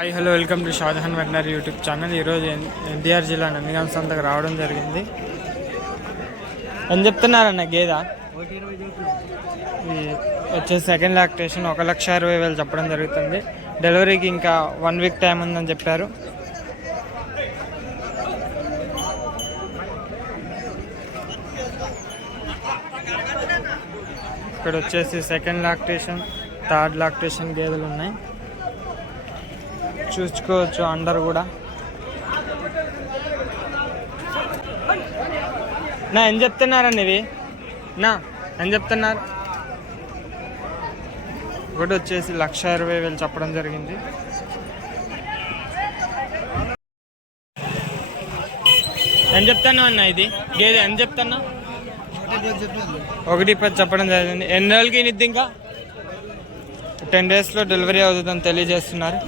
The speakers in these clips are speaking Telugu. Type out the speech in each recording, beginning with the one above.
Hi hello welcome to Shahjahan veterinary YouTube channel. ఈరోజు ఎన్టీఆర్ జిల్లా నందిగామ సంతకు రావడం జరిగింది. అని చెప్తున్నారన్న గేద వచ్చేసి సెకండ్ లాక్టేషన్ 1,60,20,000 చెప్పడం జరుగుతుంది. డెలివరీకి ఇంకా 1 వీక్ టైం ఉందని చెప్పారు. ఇక్కడ వచ్చేసి సెకండ్ లాక్టేషన్, థర్డ్ లాక్టేషన్ గేదెలు ఉన్నాయి, చూసుకోవచ్చు. అండర్ కూడా నా ఏం చెప్తున్నారండి ఇవి? నా ఏం చెప్తున్నారు? ఒకటి వచ్చేసి 1,20,000 చెప్పడం జరిగింది. ఏం చెప్తాను అన్న ఇది గేదె? ఏం చెప్తున్నా? 1,10 చెప్పడం జరిగింది. ఎన్ని రోజులకి ఇది? ఇంకా 10 డేస్లో డెలివరీ అవుతుందని తెలియజేస్తున్నారు.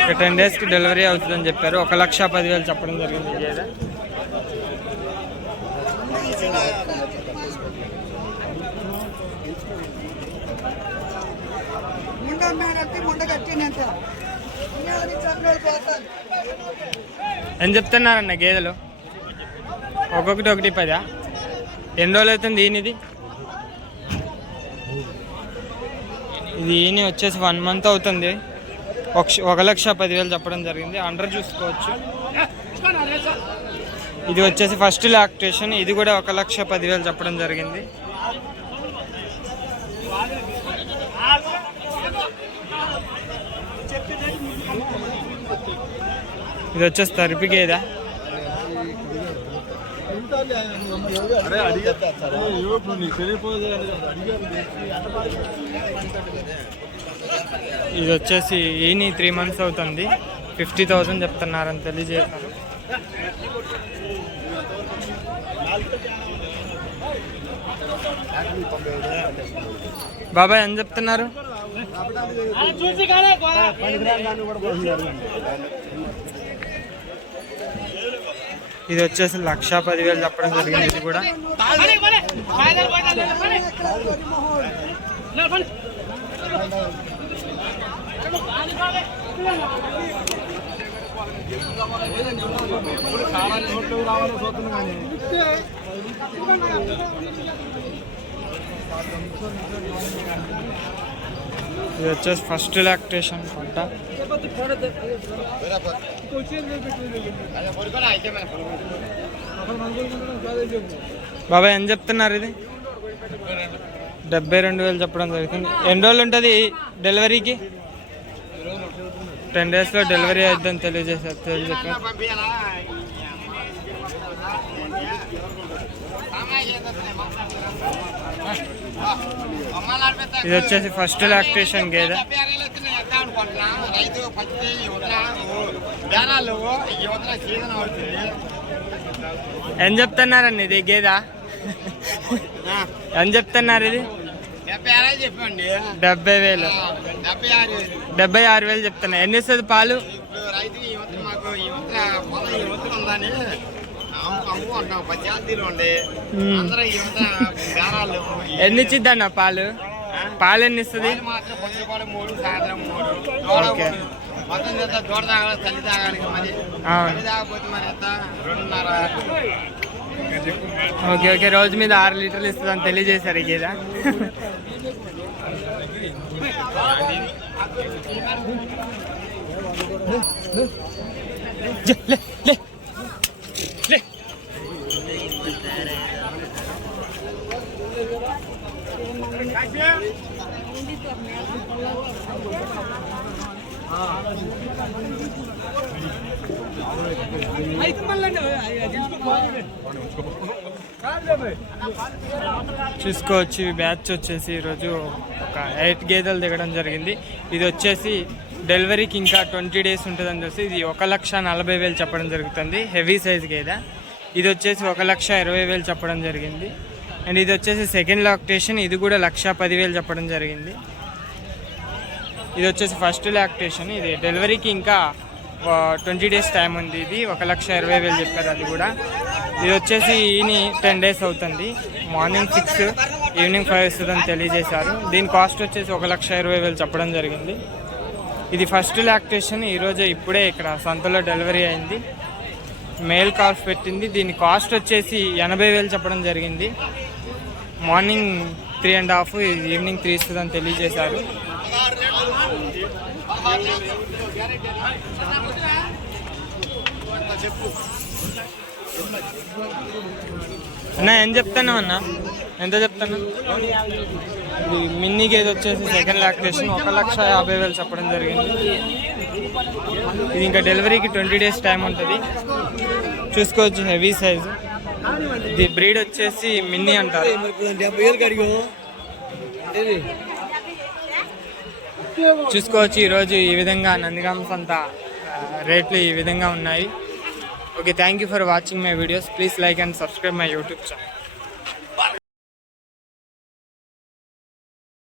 ఇక 10 డేస్కి డెలివరీ అవుతుందని చెప్పారు. 1,10,000 చెప్పడం జరిగింది గేదె. ఏం చెప్తున్నారన్న గేదెలు? ఒక్కొక్కటి 1,10. ఎన్ని రోజులు అవుతుంది ఈయనది? ఇది ఈయన వచ్చేసి 1 మంత్ అవుతుంది. 1,10,000 చెప్పడం జరిగింది. అండర్ చూసుకోవచ్చు. ఇది వచ్చేసి ఫస్ట్ లాక్టేషన్. ఇది కూడా 1,10,000 చెప్పడం జరిగింది. ఇది వచ్చేసి తరిపి గేద. ఇది వచ్చేసి ఈయన 3 మంత్స్ అవుతుంది. 50,000 చెప్తున్నారని తెలియజేశారు. బాబాయ్ ఏం చెప్తున్నారు? ఇది వచ్చేసి 1,10,000 చెప్పడం జరిగింది. ఇది కూడా ఇది వచ్చేసి ఫస్ట్ లాక్టేషన్ పంట. బాబాయ్ ఏం చెప్తున్నారు? ఇది 72,000 చెప్పడం జరుగుతుంది. ఎన్ని రోజులు ఉంటుంది డెలివరీకి? 10 డేస్లో డెలివరీ అవుతుందని తెలియజేశారు. ఇది వచ్చేసి ఫస్ట్ లాక్టేషన్ గేదె. ఏం చెప్తున్నారండి ఇది గేదె? ఏం చెప్తున్నారు? ఇది 70,000, 76,000 చెప్తున్నా. ఎన్ని ఇస్తుంది పాలు? ఎన్ని ఇచ్చిద్ది అన్న పాలు? పాలు ఎన్ని ఇస్తుంది? ఓకే ఓకే, రోజు మీద 6 లీటర్లు ఇస్తుంది అని తెలియజేశారు ఈ గేదె. చూసుకోవచ్చు. బ్యాచ్ వచ్చేసి ఈరోజు ఒక 8 గేదెలు దిగడం జరిగింది. ఇది వచ్చేసి డెలివరీకి ఇంకా 20 డేస్ ఉంటుందని చూసి ఇది 1,40,000 చెప్పడం జరుగుతుంది. హెవీ సైజ్ గేదె. ఇది వచ్చేసి 1,20,000 చెప్పడం జరిగింది. అండ్ ఇది వచ్చేసి సెకండ్ లాక్టేషన్. ఇది కూడా 1,10,000 చెప్పడం జరిగింది. ఇది వచ్చేసి ఫస్ట్ లాక్టేషన్. ఇది డెలివరీకి ఇంకా 20 డేస్ టైం ఉంది. ఇది 1,20,000 చెప్పారు. అది కూడా ఇది వచ్చేసి ఈని 10 days అవుతుంది. మార్నింగ్ 6 ఈవినింగ్ 5 వస్తుందని తెలియజేశారు. దీని కాస్ట్ వచ్చేసి 1,20,000 చెప్పడం జరిగింది. ఇది ఫస్ట్ లాక్టేషన్. ఈరోజు ఇప్పుడే ఇక్కడ సంతలో డెలివరీ అయింది. మేల్ కాల్ఫ్ పెట్టింది. దీని కాస్ట్ వచ్చేసి 80,000 చెప్పడం జరిగింది. మార్నింగ్ 3.5 ఈవినింగ్ 3 ఇస్తుందని తెలియజేశారు. అన్న ఏం చెప్తాను అన్న, ఎంత చెప్తాను? ఇది మిన్నీ గేదె వచ్చేసి సెకండ్ లాక్టేషన్ 1,50,000 చెప్పడం జరిగింది. ఇది ఇంకా డెలివరీకి 20 days టైం ఉంటుంది. చూసుకోవచ్చు, హెవీ సైజు. ఇది బ్రీడ్ వచ్చేసి మిన్నీ అంటారు. చూసుకోవచ్చు, ఈరోజు ఈ విధంగా నందిగామ సంత రేట్లు ఈ విధంగా ఉన్నాయి. Okay, thank you for watching my videos. Please like and subscribe my YouTube channel.